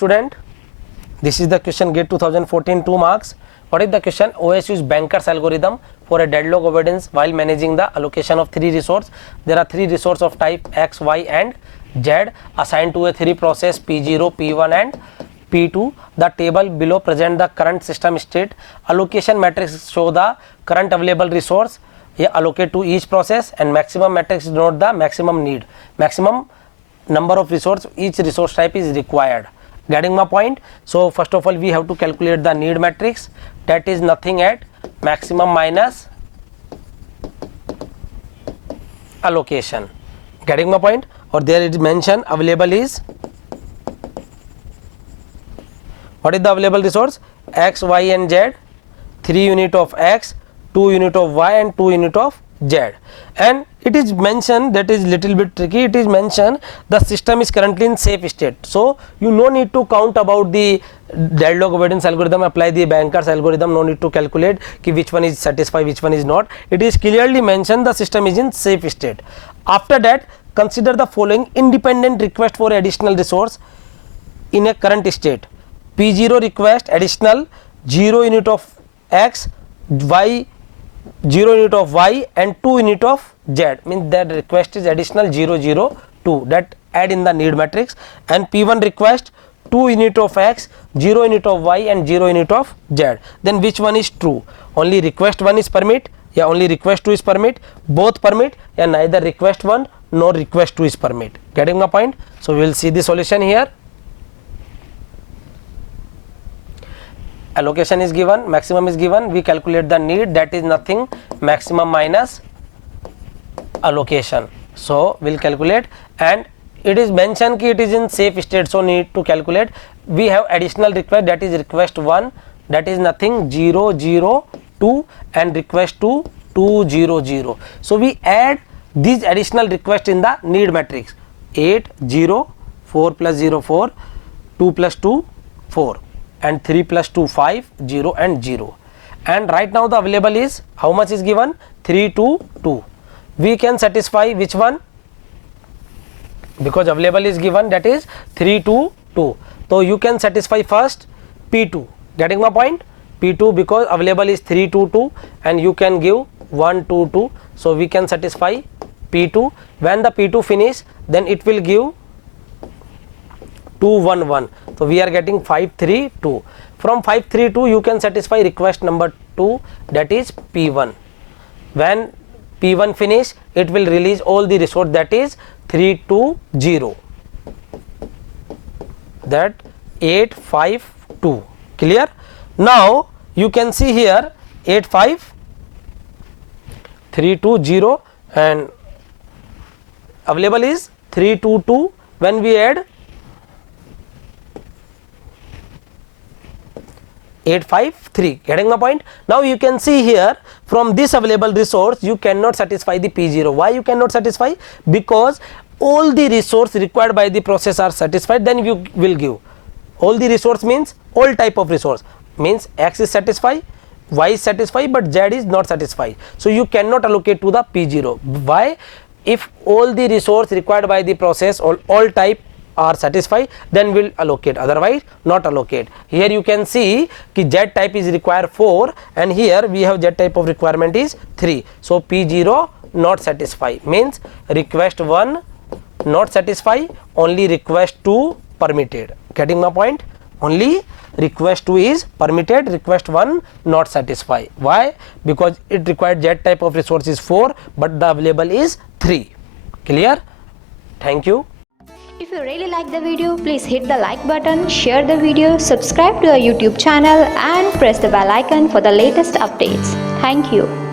student, this is the question GATE 2014 2 marks. What is the question? OS use Banker's algorithm for a deadlock avoidance while managing the allocation of three resources. There are three resources of type X, Y and Z assigned to a three process P0, P1 and P2. The table below present the current system state. Allocation matrix show the current available resource allocate to each process, and maximum matrix denote the maximum need, maximum number of resource each resource type is required. Getting my point? So first of all we have to calculate the need matrix, that is nothing at maximum minus allocation. Getting my point? Or there it is mentioned available is, what is the available resource? X, Y and Z, 3 unit of X, 2 unit of Y and 2 unit of Z. And it is mentioned, that is little bit tricky, it is mentioned the system is currently in safe state. So you no need to count about the deadlock avoidance algorithm, apply the Banker's algorithm, no need to calculate ki which one is satisfied, which one is not. It is clearly mentioned the system is in safe state. After that, consider the following independent request for additional resource in a current state. P0 request additional 0 unit of X, Y 0 unit of Y and 2 unit of Z, means that request is additional 0 0 2, that add in the need matrix. And P1 request 2 unit of X, 0 unit of Y and 0 unit of Z. Then which one is true? Only request 1 is permit, yeah only request 2 is permit, both permit, yeah neither request 1 nor request 2 is permit. Getting my point? So we will see the solution here. Allocation is given, maximum is given, we calculate the need, that is nothing maximum minus allocation. So we will calculate, and it is mentioned ki it is in safe state, so need to calculate. We have additional request, that is request 1, that is nothing 0 0 2 and request 2 2 0 0. So we add these additional request in the need matrix. 8 0 4 plus 0 4, 2 plus 2 4 and 3 plus 2 5 0 and 0. And right now the available is, how much is given? 3 2 2. We can satisfy which one? Because available is given, that is 3 2 2. So you can satisfy first P2. Getting my point? P2 because available is 3 2 2 and you can give 1 2 2. So we can satisfy P2. When the P2 finish, then it will give 2 1 1. So we are getting 5 3 2. From 5 3 2 you can satisfy request number 2, that is P1. When P1 finish, it will release all the resource, that is 3 2 0, that 8 5 2. Clear? Now you can see here 8 5 3 2 0 and available is 3 2 2. When we add 8 5 3. Getting my point? Now you can see here from this available resource you cannot satisfy the P0. Why you cannot satisfy? Because all the resource required by the process are satisfied, then you will give. All the resource means all type of resource, means X is satisfied, Y is satisfied, but Z is not satisfied. So you cannot allocate to the P0. Why? If all the resource required by the process or all type are satisfied, then will allocate, otherwise not allocate. Here you can see ki Z type is required 4 and here we have Z type of requirement is 3. So P0 not satisfy, means request 1 not satisfy, only request 2 permitted. Getting my point? Only request 2 is permitted, request 1 not satisfy. Why? Because it required Z type of resource is 4 but the available is 3. Clear? Thank you. If you really like the video, please hit the like button, share the video, subscribe to our YouTube channel and press the bell icon for the latest updates. Thank you.